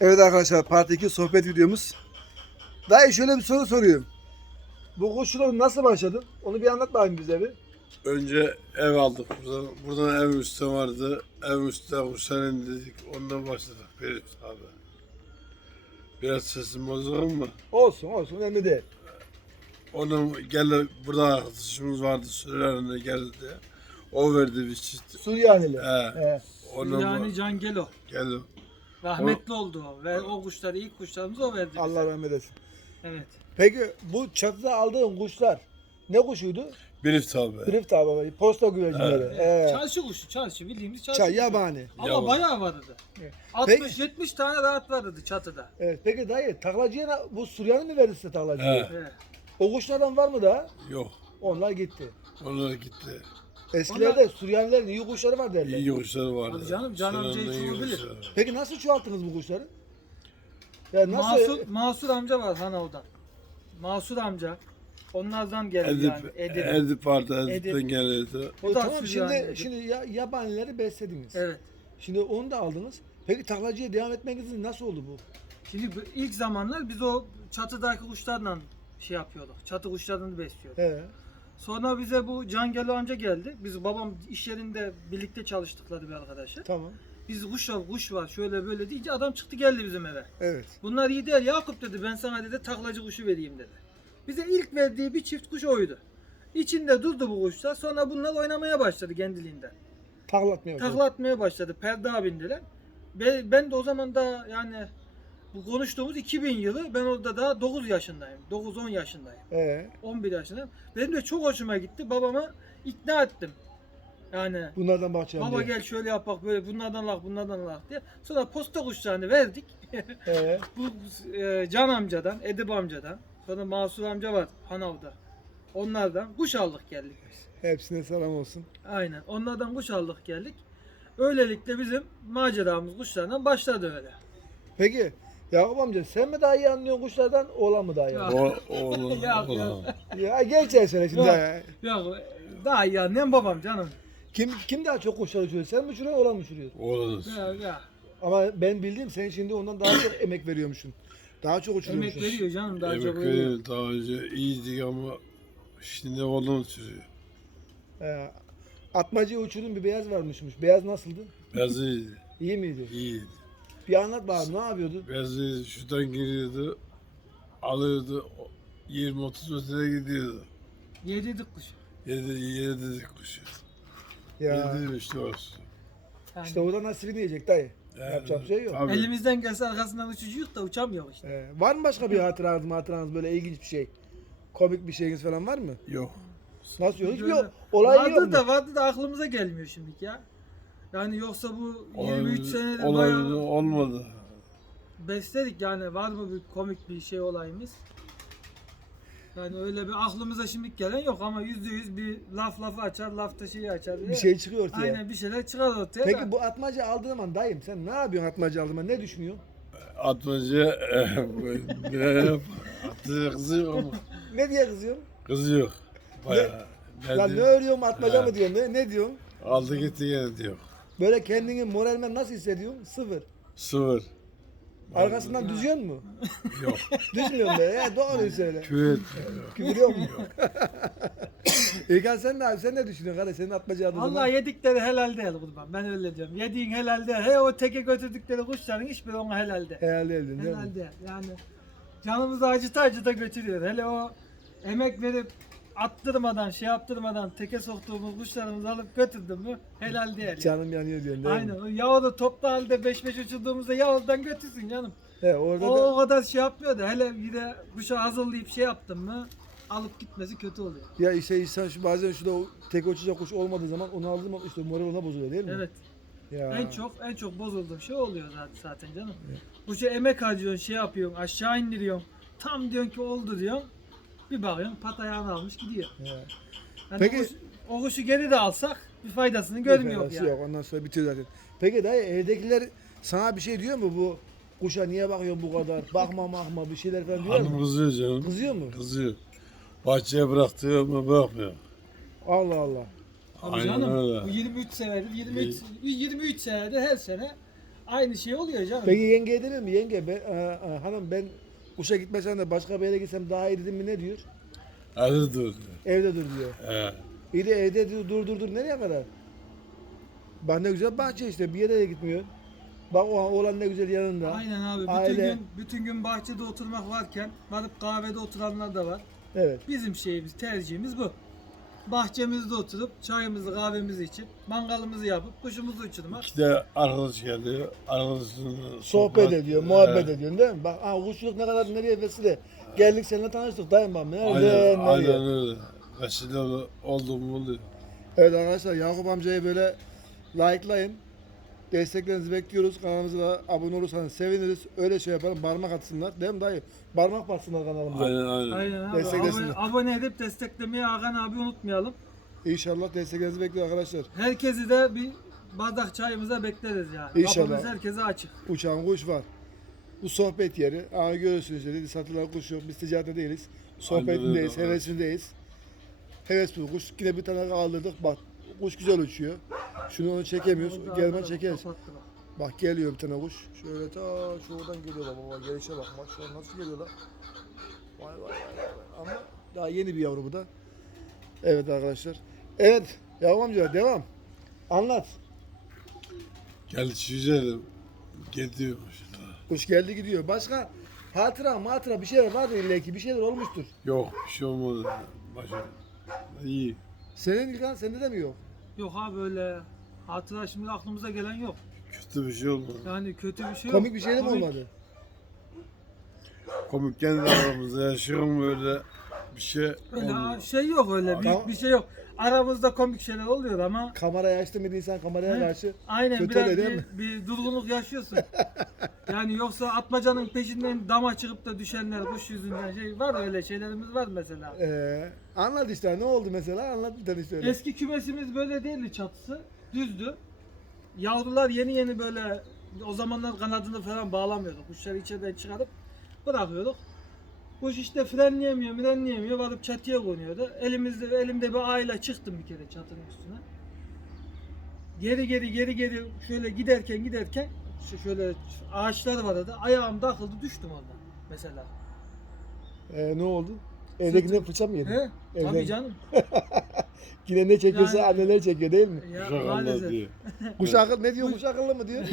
Evet arkadaşlar part 2 sohbet videomuz. Dayı şöyle bir soru soruyorum. Bu koşulu nasıl başladın? Onu bir anlat bakayım bize bir. Önce ev aldık burada. buradan. burada ev üstü vardı. Ev üstü de Hüseyin dedik. Ondan başladık. Verip abi. Biraz sesim bozuk mu? Olsun olsun önemli değil. Onun geldi burada arkadaşımız vardı Süryani'ne geldi. O verdi bir çift. Süryani'li. He. Ee, evet. Süryani Cangelo. Geldi. Rahmetli o, Ama... oldu o. Ve o, o kuşları ilk kuşlarımızı o verdi. Allah bize. rahmet etsin. Evet. Peki bu çatıda aldığın kuşlar ne kuşuydu? Brift abi. Brift abi. Posta güvercinleri. Evet. evet. Ee, çarşı kuşu, çarşı. Bildiğimiz çarşı. Çay, yabani. Ama yabani. bayağı vardı. Evet. 60-70 tane rahat vardı çatıda. Peki. Evet. Peki dayı, taklacıya bu Suriye'nin mı verdi size taklacıya? Evet. evet. O kuşlardan var mı da? Yok. Onlar gitti. Onlar gitti. Eskilerde Onlar... Suriyelilerin iyi kuşları var derler. İyi kuşları var. Hadi canım Can amcayı kuşları. Peki nasıl çoğalttınız bu kuşları? Yani nasıl... Masur, e, Masur amca var Hanav'da. Masur amca. Onlardan geldi Edip, yani. Edin, edip. Edip vardı. Edip'ten geldi. O, o da tamam şimdi, şimdi ya, yabanileri beslediniz. Evet. Şimdi onu da aldınız. Peki taklacıya devam etmenizin nasıl oldu bu? Şimdi bu, ilk zamanlar biz o çatıdaki kuşlarla şey yapıyorduk. Çatı kuşlarını besliyorduk. Evet. Sonra bize bu Cangelo amca geldi. Biz babam iş yerinde birlikte çalıştıkları bir arkadaşa. Tamam. Biz kuş var, kuş var, şöyle böyle deyince adam çıktı geldi bizim eve. Evet. Bunlar iyi değil. Yakup dedi ben sana dedi taklacı kuşu vereyim dedi. Bize ilk verdiği bir çift kuş oydu. İçinde durdu bu kuşlar. Sonra bunlar oynamaya başladı kendiliğinde. kendiliğinden. Taklatmaya Takla başladı. Taklatmaya başladı. Perde abindiler. Ben de o zaman da yani bu konuştuğumuz 2000 yılı ben orada daha 9 yaşındayım. 9-10 yaşındayım. Ee? Evet. 11 yaşındayım. Benim de çok hoşuma gitti. Babama ikna ettim. Yani bunlardan bahçeye. Baba diye. gel şöyle yap bak böyle bunlardan lak bunlardan lak diye. Sonra posta kuşlarını verdik. ee? Bu e, Can amcadan, Edip amcadan. Sonra Masur amca var Hanav'da. Onlardan kuş aldık geldik biz. Hepsine selam olsun. Aynen. Onlardan kuş aldık geldik. Öylelikle bizim maceramız kuşlarından başladı öyle. Peki ya amca sen mi daha iyi anlıyorsun kuşlardan oğlan mı daha iyi anlıyorsun? Oğlum. ya, ya gerçeği söyle şimdi. Yok, daha iyi anlıyorum babam canım. Kim kim daha çok kuşlar uçuruyor? Sen mi uçuruyorsun oğlan mı uçuruyor? Oğlanız. Ama ben bildiğim sen şimdi ondan daha çok emek veriyormuşsun. Daha çok uçuruyormuşsun. Emek veriyor canım daha emek çok. Emek veriyor daha önce iyiydi ama şimdi oğlan uçuruyor. atmacı uçurun bir beyaz varmışmış. Beyaz nasıldı? Beyaz iyiydi. i̇yi miydi? İyiydi. Bir anlat bana ne yapıyordun? Biraz şuradan giriyordu. Alıyordu. 20-30 metreye gidiyordu. Yedi kuş. Yedi, yedi dik kuş. Ya. Yedi işte olsun. Yani. İşte o da nasibini yiyecek dayı. Yani, Yapacak bir şey yok. Tabii. Elimizden gelse arkasından uçucu uçucuyuk da uçamıyor işte. Ee, var mı başka bir hatıranız hatıranız böyle ilginç bir şey? Komik bir şeyiniz falan var mı? Yok. Nasıl bir yok? Hiçbir olay yok mu? Vardı yiyordu. da vardı da aklımıza gelmiyor şimdi ya. Yani yoksa bu Olum, 23 senede olay bayağı olmadı. Besledik yani var mı bir komik bir şey olayımız? Yani öyle bir aklımıza şimdi gelen yok ama yüzde yüz bir laf lafı açar, lafta şeyi açar. Bir ya? şey çıkıyor ortaya. Aynen bir şeyler çıkar ortaya. Peki da. bu atmaca aldığın zaman dayım sen ne yapıyorsun atmaca aldığın zaman ne düşünüyorsun? Atmaca... E, atmaca kızıyor ama. Ne diye kızıyorsun? Kızıyor. Bayağı. Ne? Ben diyorum. ne, ne örüyorum atmaca ha. mı diyorsun? Ne, ne diyorsun? Aldı gitti yine diyor. Böyle kendini moralmen nasıl hissediyorsun? Sıfır. Sıfır. Arkasından düzüyor mu? Yok. Düzmüyor mu? Ya doğal söyle. Küfür. Küfür yok mu? İlkan sen ne, abi? sen ne düşünüyorsun kardeş? Senin atmaca adı Allah yedikleri helal değil kurban. Ben öyle diyorum. Yediğin helal değil. He o teke götürdükleri kuşların hiçbiri ona helal değil. Helal, helal değil. Helal değil, değil. Yani canımızı acıta acıta götürüyor. Hele o emek verip attırmadan, şey yaptırmadan teke soktuğumuz kuşlarımızı alıp götürdüm mü helal diyelim. Canım yanıyor diyorsun değil Aynen. mi? Aynen. da toplu halde 5-5 beş beş uçurduğumuzda yavadan götürsün canım. He, orada o, da... o kadar şey yapmıyor da hele bir de kuşa hazırlayıp şey yaptım mı alıp gitmesi kötü oluyor. Ya işte insan işte, şu, işte, bazen şurada o tek uçacak kuş uç olmadığı zaman onu aldığı zaman işte moral ona bozuluyor değil mi? Evet. Ya. En çok en çok bozulduğum şey oluyor zaten, zaten canım. Evet. Kuşa emek harcıyorsun, şey yapıyorsun, aşağı indiriyorsun. Tam diyorsun ki oldu diyorsun bir bakıyorsun pat ayağını almış gidiyor. Evet. Yani Peki, o, kuşu huş, geri de alsak bir faydasını görmüyor. ya. faydası yani. yok ondan sonra bitiyor zaten. Peki dayı evdekiler sana bir şey diyor mu bu kuşa niye bakıyor bu kadar bakma bakma bir şeyler falan diyor Hanım mu? kızıyor canım. Kızıyor mu? Kızıyor. Bahçeye bıraktığımı mı bakmıyor. Allah Allah. Abi Aynen canım, öyle. Bu 23 senedir, 23, 23 senedir her sene aynı şey oluyor canım. Peki yenge dedim mi? Yenge, ben, e, e, hanım ben Uşa gitmesen de başka bir yere gitsem daha iyi dedim mi ne diyor? Evde dur. Evde dur diyor. Evet. İyi de evde dur dur dur dur nereye kadar? Ben ne güzel bahçe işte bir yere de gitmiyor. Bak o oğlan ne güzel yanında. Aynen abi Aile. bütün Aile. gün, bütün gün bahçede oturmak varken varıp kahvede oturanlar da var. Evet. Bizim şeyimiz tercihimiz bu bahçemizde oturup çayımızı, kahvemizi içip mangalımızı yapıp kuşumuzu uçurmak. İki de arkadaş geldi. Arkadaşın sohbet toprak, ediyor, ee. muhabbet ediyor değil mi? Bak aa, kuşluk ne kadar nereye vesile. Geldik seninle tanıştık dayım ben. Nerede, aynen, nereye? aynen öyle. Vesile oldum oldu. Evet arkadaşlar Yakup amcayı böyle likelayın desteklerinizi bekliyoruz. Kanalımıza abone olursanız seviniriz. Öyle şey yapalım. Parmak atsınlar. Değil mi dayı? Parmak batsınlar kanalımıza. Aynen aynen. aynen Desteklesinler. Abone, abone edip desteklemeyi Hakan abi unutmayalım. İnşallah desteklerinizi bekliyor arkadaşlar. Herkesi de bir bardak çayımıza bekleriz yani. İnşallah. Kapımız herkese açık. Uçan kuş var. Bu sohbet yeri. Aa görüyorsunuz dedi. Satılan kuş yok. Biz ticarete değiliz. Sohbetindeyiz. Hevesindeyiz. Heves bu kuş. Yine bir tane aldırdık. Bak kuş güzel uçuyor. Şunu onu çekemiyoruz. Gelme çeker. Bak geliyor bir tane kuş. Şöyle ta şuradan geliyor baba. baba. Gelişe bak. Bak şu nasıl geliyor lan. Vay vay vay. Ama daha yeni bir yavru bu da. Evet arkadaşlar. Evet. Yavrum amca devam. Anlat. Geldi çizeli. şuna. Kuş geldi gidiyor. Başka hatıra matıra bir şeyler var değil ki. Bir şeyler olmuştur. Yok bir şey olmadı. Başım. Ben iyi. Senin İlkan sende de mi yok? Yok ha böyle hatıra şimdi aklımıza gelen yok. Kötü bir şey olmadı. Yani kötü bir şey komik yok. Komik bir şey de komik. mi olmadı? Komik kendi aramızda yaşıyorum böyle bir şey öyle olmadı. şey yok öyle Aa, büyük bir şey yok. Aramızda komik şeyler oluyor ama. Kamera yaştı mı insan kameraya karşı? Aynen kötü biraz bir, mi? bir durgunluk yaşıyorsun. yani yoksa atmacanın peşinden dama çıkıp da düşenler bu düş yüzünden şey var öyle şeylerimiz var mesela. Ee, Anlat işte ne oldu mesela anlat bir tane işte söyle. Eski kümesimiz böyle değildi çatısı. Düzdü. Yavrular yeni yeni böyle o zamanlar kanadını falan bağlamıyorduk. Kuşları içeriden çıkarıp bırakıyorduk. Kuş işte frenleyemiyor, frenleyemiyor. Varıp çatıya konuyordu. Elimizde, elimde bir ayla çıktım bir kere çatının üstüne. Geri, geri geri geri geri şöyle giderken giderken şöyle ağaçlar vardı dedi. Ayağım takıldı düştüm orada mesela. Ee, ne oldu? Evdeki ne fırça mı yedin? He, Evden. tabii canım. Yine ne çekiyorsa yani, anneler çekiyor değil mi? Ya, kuş akıllı diyor. kuş akıllı ne diyor kuş, kuş akıllı mı diyor?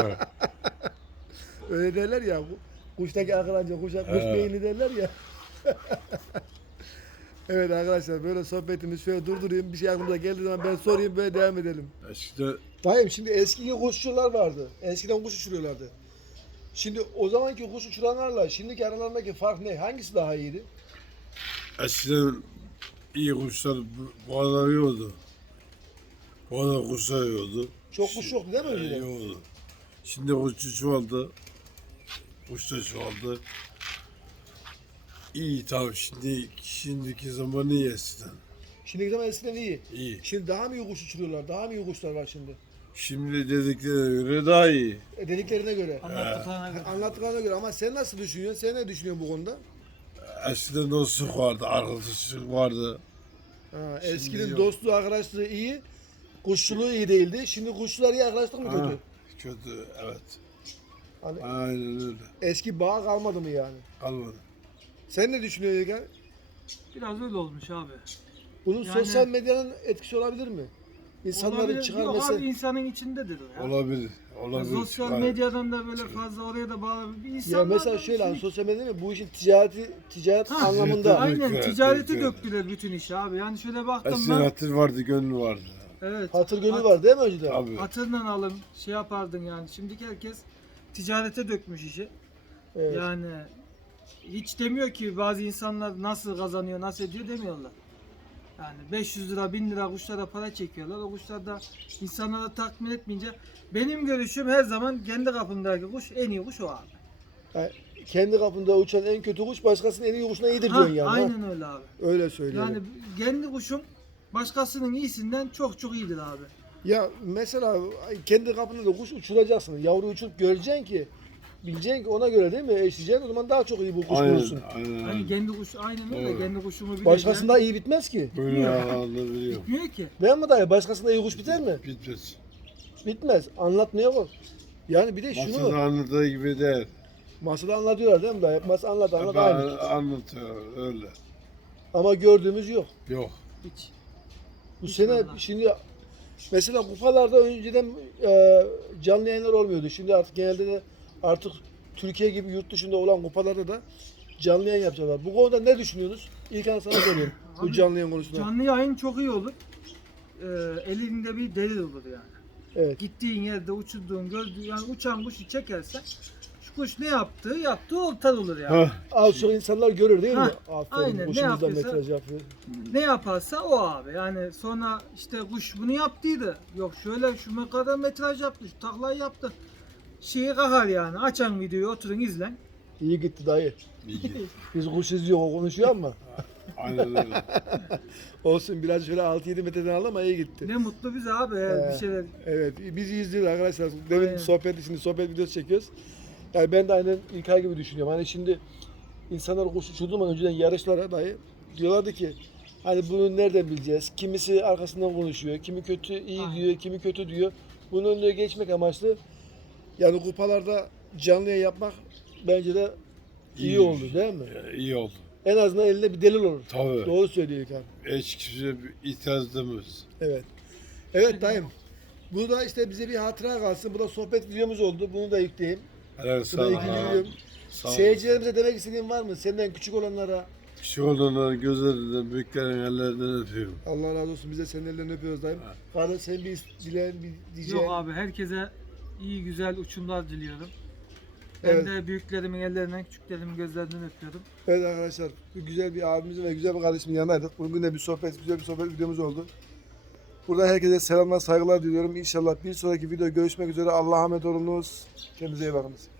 Öyle derler ya kuştaki akıl ancak kuş, kuş beyni derler ya. evet arkadaşlar böyle sohbetimi şöyle durdurayım bir şey aklımda geldi zaman ben sorayım böyle devam edelim. Eskiden... İşte... Dayım şimdi eski kuş kuşçular vardı. Eskiden kuş uçuruyorlardı. Şimdi o zamanki kuş uçuranlarla şimdiki aralarındaki fark ne? Hangisi daha iyiydi? Eskiden iyi kuşlar boğaları yiyordu. Boğalar kuşlar yiyordu. Çok şimdi, kuş yoktu değil mi öyle? De? Yani yiyordu. Şimdi kuş çoğaldı. Kuş da çoğaldı. İyi tabi şimdi şimdiki zaman iyi eskiden. Şimdi Şimdiki zaman eskiden iyi. İyi. Şimdi daha mı iyi kuş uçuruyorlar? Daha mı iyi kuşlar var şimdi? Şimdi dediklerine göre daha iyi. E dediklerine göre. Anlat göre. Anlattıklarına göre. Anlattıklarına göre. Ama sen nasıl düşünüyorsun? Sen ne düşünüyorsun bu konuda? eskiden dostluk vardı, arkadaşlık vardı. Ha, eskiden dostluğu, arkadaşlığı iyi, kuşçuluğu iyi değildi. Şimdi kuşçular iyi, arkadaşlık mı kötü? Ha, kötü, evet. Hani, Aynen öyle. Eski bağ kalmadı mı yani? Kalmadı. Sen ne düşünüyorsun Yüken? Biraz öyle olmuş abi. Bunun yani, sosyal medyanın etkisi olabilir mi? İnsanları olabilir, çıkar yok, mesela. Abi insanın içindedir o ya. Yani. Olabilir. Olabilir. Yani sosyal yani. medyadan da böyle evet. fazla oraya da bağlı. İnsanlar ya mesela vardı. şöyle şimdi... Hani sosyal medya Bu işin ticareti, ticaret ha, anlamında. Döktüler, Aynen ticareti döktüler, döktüler bütün işi abi. Yani şöyle baktım Esin ben. hatır vardı, gönlü vardı. Evet. Hatır gönlü Hat... var değil mi hocam? Evet. Abi. Hatırla alım şey yapardın yani. Şimdiki herkes ticarete dökmüş işi. Evet. Yani hiç demiyor ki bazı insanlar nasıl kazanıyor, nasıl ediyor demiyorlar. Yani 500 lira, 1000 lira kuşlara para çekiyorlar. O kuşlar insanlar da insanlara takmin etmeyince benim görüşüm her zaman kendi kapındaki kuş en iyi kuş o abi. Yani kendi kapında uçan en kötü kuş başkasının en iyi kuşuna iyidir diyorsun ha, yani. Aynen ha? öyle abi. Öyle söylüyor. Yani kendi kuşum başkasının iyisinden çok çok iyidir abi. Ya mesela kendi kapında da kuş uçuracaksın. Yavru uçup göreceksin ki bileceksin ki ona göre değil mi? Eşleyeceksin o zaman daha çok iyi bu kuş kurusun. aynen, bulursun. Aynen. Hani kendi kuşu aynen öyle. Evet. Kendi kuşumu bileceksin. Başkasında iyi bitmez ki. ya Allah biliyor. <anladım. gülüyor> Bitmiyor ki. Değil mi dayı? Başkasında iyi kuş biter mi? Bitmez. Bitmez. Anlatmıyor mu? Yani bir de masada şunu... Masada anladığı gibi de... Masada anlatıyorlar değil mi dayı? Masada anlat, anlat aynı. Anlatıyor öyle. Ama gördüğümüz yok. Yok. Hiç. Bu Hiç sene anladım. şimdi Mesela kufalarda önceden e, canlı yayınlar olmuyordu. Şimdi artık genelde de artık Türkiye gibi yurt dışında olan kupalarda da canlı yayın yapacaklar. Bu konuda ne düşünüyorsunuz? İlk an sana soruyorum. bu canlı yayın konusunda. Canlı yayın çok iyi olur. Ee, elinde bir delil olur yani. Evet. Gittiğin yerde uçurduğun gördüğün yani uçan kuşu çekersen şu kuş ne yaptı? o tad olur yani. Al şu insanlar görür değil ha. mi? Aferin, Aynen ne metraj yapıyor. Ne yaparsa o abi. Yani sonra işte kuş bunu yaptıydı. Yok şöyle şu kadar metraj yaptı, şu taklayı yaptı şeyi kahar yani. Açan videoyu oturun izlen. İyi gitti dayı. İyi gitti. biz kuş izliyor o konuşuyor ama. aynen öyle. Olsun biraz şöyle 6-7 metreden aldı ama iyi gitti. Ne mutlu bize abi ee, bir şeyler. Evet biz izliyor arkadaşlar. Evet. Demin Aynen. sohbet şimdi sohbet videosu çekiyoruz. Yani ben de aynen İlkay gibi düşünüyorum. Hani şimdi insanlar kuş uçurduğu zaman önceden yarışlara dayı diyorlardı ki hani bunu nereden bileceğiz? Kimisi arkasından konuşuyor, kimi kötü iyi Aynen. diyor, kimi kötü diyor. Bunun önüne geçmek amaçlı yani kupalarda canlı yayın yapmak bence de iyi, i̇yi oldu değil mi? i̇yi oldu. En azından elinde bir delil olur. Tabii. Doğru söylüyor İlkan. Hiç kimse itirazdımız. Evet. Evet dayım. Bu da işte bize bir hatıra kalsın. Bu da sohbet videomuz oldu. Bunu da yükleyeyim. Evet sağ ol. Sağ ol. Seyircilerimize demek istediğin var mı? Senden küçük olanlara. Küçük olanlara gözlerinden, büyüklerin ellerinden öpüyorum. Allah razı olsun. Biz de senin ellerini öpüyoruz dayım. Evet. Kardeş sen bir dileğin, bir diyeceğin. Yok abi herkese iyi güzel uçumlar diliyorum. Ben evet. de büyüklerimin ellerinden küçüklerimin gözlerinden öpüyorum. Evet arkadaşlar bir güzel bir abimizin ve güzel bir kardeşimin yanındaydık. Bugün de bir sohbet, güzel bir sohbet videomuz oldu. Burada herkese selamlar, saygılar diliyorum. İnşallah bir sonraki video görüşmek üzere. Allah'a emanet olunuz. Kendinize iyi bakınız.